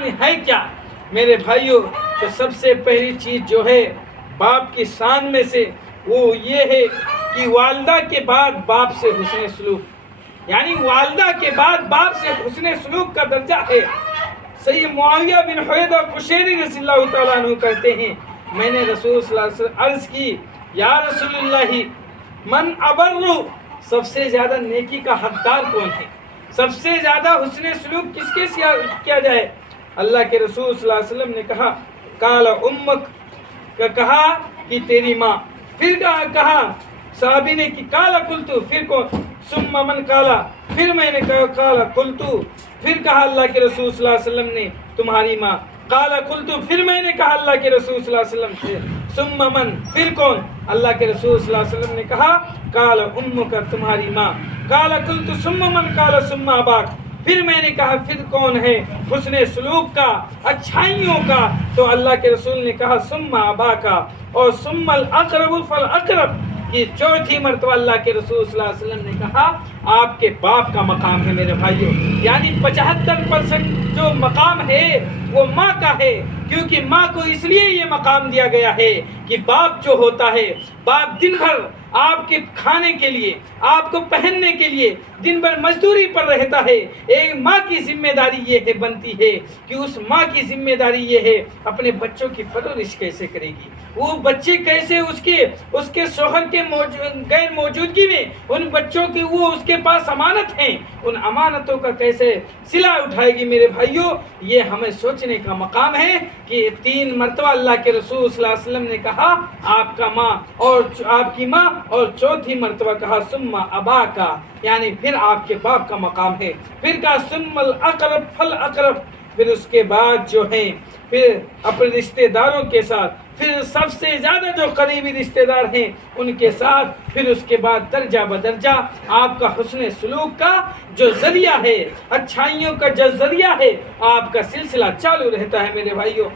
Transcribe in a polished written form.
شان ہے کیا میرے بھائیوں؟ تو سب سے پہلی چیز جو ہے باپ کی شان میں سے وہ یہ ہے کہ والدہ کے بعد باپ سے حسن سلوک، یعنی والدہ کے بعد باپ سے حسن سلوک کا درجہ ہے۔ سید معاویہ بن حیدہ قشیری رضی اللہ تعالیٰ عنہ کہتے ہیں میں نے رسول صلی اللہ علیہ وسلم عرض کی یا رسول اللہ من ابر، سب سے زیادہ نیکی کا حقدار کون ہے؟ سب سے زیادہ حسن سلوک کس کے کیا جائے؟ اللہ کے رسول صلی اللہ علیہ وسلم نے کہا قال امک، کہا کہ تیری ماں، پھر کہا صحابی نے کہ قال قلت، پھر کون؟ ثم من قال، پھر میں نے کہا قال قلت، پھر کہا اللہ کے رسول صلی اللہ علیہ وسلم نے تمہاری ماں، قال قلت، پھر میں نے کہا اللہ کے رسول صلی اللہ علیہ وسلم سے ثم من، پھر کون؟ اللہ کے رسول صلی اللہ علیہ وسلم نے کہا قال امک، تمہاری ماں، قال قلت ثم من قال ثم اباک، پھر میں نے کہا پھر کون ہے حسن سلوک کا، اچھائیوں کا؟ تو اللہ کے رسول نے کہا ثم اباک، اور ثم الاقرب فالاقرب، یہ چوتھی مرتبہ اللہ کے رسول صلی اللہ علیہ وسلم نے کہا آپ کے باپ کا مقام ہے میرے بھائیوں، یعنی 75% جو مقام ہے وہ ماں کا ہے، کیونکہ ماں کو اس لیے یہ مقام دیا گیا ہے کہ باپ جو ہوتا ہے، باپ دن بھر آپ کے کھانے کے لیے، آپ کو پہننے کے لیے دن بھر مزدوری پر رہتا ہے۔ ایک ماں کی ذمہ داری یہ ہے بنتی ہے کہ اس ماں کی ذمہ داری یہ ہے اپنے بچوں کی پرورش کیسے کرے گی، وہ بچے کیسے اس کے شوہر کے غیر موجودگی میں ان بچوں کی وہ اس کے پاس امانت ہیں، ان امانتوں کا کیسے صلہ اٹھائے گی میرے بھائیوں۔ یہ ہمیں سوچنے کا مقام ہے کہ 3 مرتبہ اللہ کے رسول صلی اللہ علیہ وسلم نے کہا آپ کا ماں اور آپ کی ماں، اور چوتھی مرتبہ کہا ثم اباکا، یعنی پھر آپ کے باپ کا مقام ہے، پھر کہا ثم الاقرب فالاقرب، پھر اس کے بعد جو ہیں پھر اپنے رشتہ داروں کے ساتھ، پھر سب سے زیادہ جو قریبی رشتہ دار ہیں ان کے ساتھ، پھر اس کے بعد درجہ بدرجہ آپ کا حسن سلوک کا جو ذریعہ ہے، اچھائیوں کا جو ذریعہ ہے، آپ کا سلسلہ چالو رہتا ہے میرے بھائیوں۔